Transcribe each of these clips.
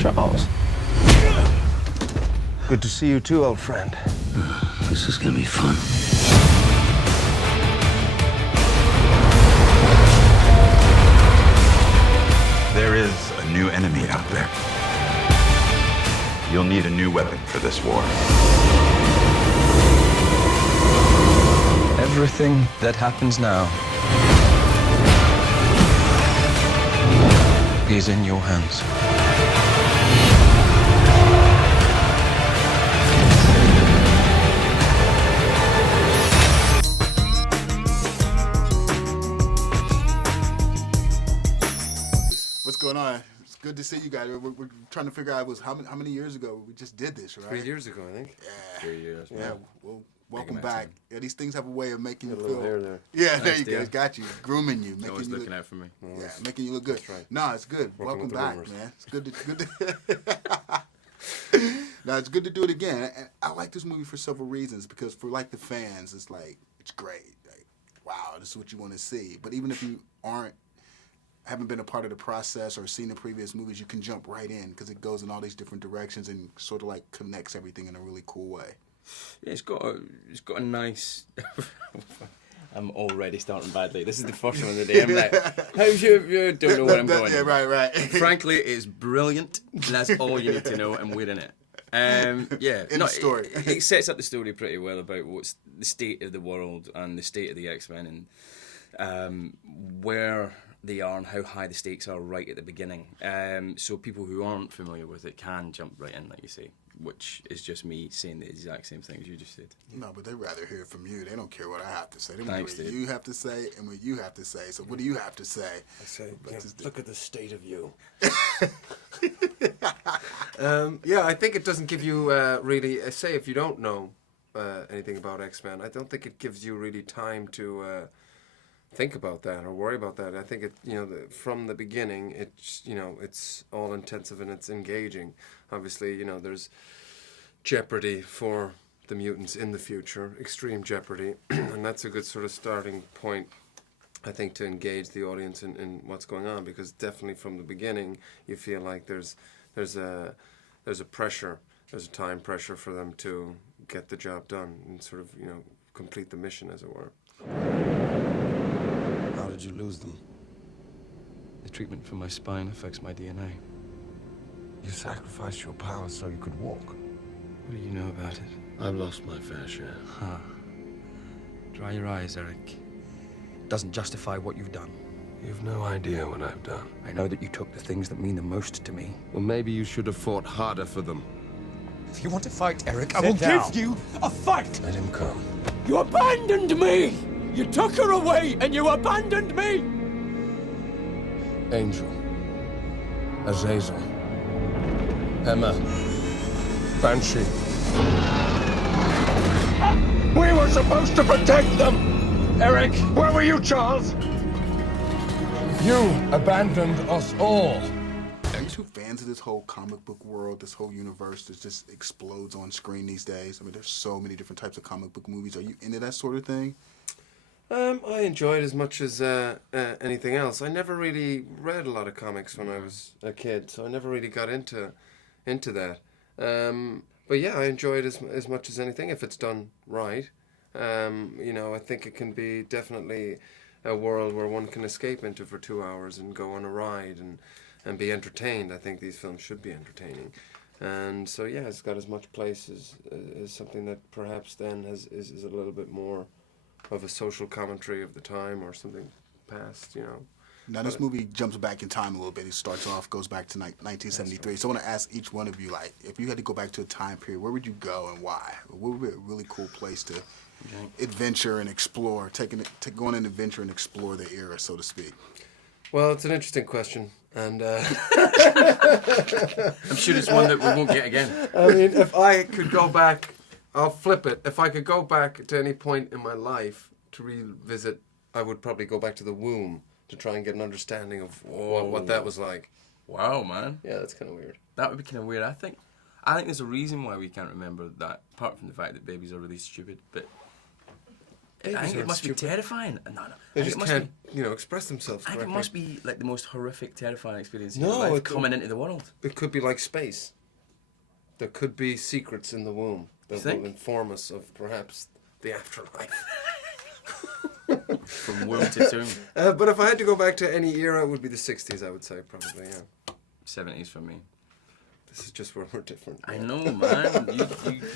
Charles. Good to see you too, old friend. This is gonna be fun. There is a new enemy out there. You'll need a new weapon for this war. Everything that happens now is in your hands. What's going on? It's good to see you guys. We're trying to figure out how many years ago we just did this, right? 3 years ago, I think. Yeah. 3 years. Yeah. Well, welcome back. Yeah, these things have a way of making you Got a little feel. hair there. Yeah, there Nice, you go. dear. It's got you, grooming you, Always making you looking look, out for me. yeah, making you look good. That's right. No, it's good. Working Welcome with the back, rumors. man. It's good to No, it's good to do it again. And I like this movie for several reasons because for like the fans, it's like it's great. Like, wow, this is what you want to see. But even if you haven't been a part of the process or seen the previous movies, you can jump right in because it goes in all these different directions and sort of like connects everything in a really cool way. Yeah, it's got a nice. I'm already starting badly. This is the first one of the day. I'm like, how's you don't know where I'm going. Yeah, right. Frankly, it's brilliant. That's all you need to know, and we're in it. Yeah, In the story. It sets up the story pretty well about what's the state of the world and the state of the X-Men and where they are and how high the stakes are right at the beginning. So people who aren't familiar with it can jump right in, like you say, which is just me saying the exact same thing as you just said. No, but they'd rather hear it from you. They don't care what I have to say. They want Thanks, what dude. you have to say and what you have to say. So what do you have to say? I say, Let's just do- look at the state of you. Yeah, I think it doesn't give you really, say if you don't know anything about X-Men, I don't think it gives you really time to think about that or worry about that. I think it, from the beginning, it's, it's all intensive and it's engaging. Obviously, there's jeopardy for the mutants in the future, extreme jeopardy, and that's a good sort of starting point, I think, to engage the audience in what's going on, because definitely from the beginning you feel like there's a pressure, there's a time pressure for them to get the job done and sort of complete the mission, as it were. How did you lose them? The treatment for my spine affects my DNA. You sacrificed your powers so you could walk. What do you know about it? I've lost my fair share. Huh. Dry your eyes, Eric. Doesn't justify what you've done. You've no idea what I've done. I know that you took the things that mean the most to me. Well, maybe you should have fought harder for them. If you want to fight, Eric, I will give you a fight! Let him come. You abandoned me! You took her away and you abandoned me! Angel. Azazel. Emma. Banshee. We were supposed to protect them! Eric, where were you, Charles? You abandoned us all. Are you two fans of this whole comic book world, this whole universe that just explodes on screen these days? I mean, there's so many different types of comic book movies. Are you into that sort of thing? I enjoy it as much as anything else. I never really read a lot of comics when I was a kid, so I never really got into that. But yeah, I enjoy it as much as anything if it's done right. I think it can be definitely a world where one can escape into for 2 hours and go on a ride and be entertained. I think these films should be entertaining. And so yeah, it's got as much place as something that perhaps then is a little bit more of a social commentary of the time or something past, Now, this movie jumps back in time a little bit. It starts off, goes back to 1973. So I want to ask each one of you, like, if you had to go back to a time period, where would you go and why? What would be a really cool place to adventure and explore, go on an adventure and explore the era, so to speak? Well, it's an interesting question, and I'm sure it's one that we won't get again. I mean, if I could go back, I'll flip it. If I could go back to any point in my life to revisit, I would probably go back to the womb to try and get an understanding of what that was like. Wow, man. Yeah, that's kind of weird. That would be kind of weird. I think there's a reason why we can't remember that, apart from the fact that babies are really stupid. But I think it must be terrifying. No. They I think just it must can't, be, express themselves I think correctly. it must be like the most horrific, terrifying experience in No, your life it- coming into the world. It could be like space. There could be secrets in the womb that You think? will inform us of perhaps the afterlife. From womb to tomb. But if I had to go back to any era, it would be the 60s, I would say, probably, yeah. 70s for me. This is just where we're different. I know, man.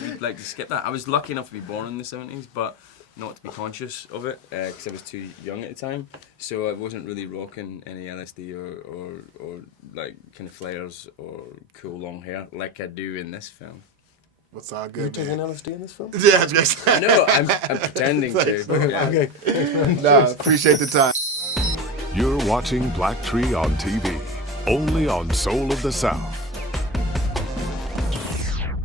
You'd like to skip that. I was lucky enough to be born in the 70s, but not to be conscious of it because I was too young at the time. So I wasn't really rocking any LSD or like kind of flares or cool long hair like I do in this film. What's all You're good, taking man? LSD in this film? Yeah, I was gonna say. No, I'm pretending to. But yeah. Okay. Nah, appreciate the time. You're watching BlackTree on TV, only on Soul of the South.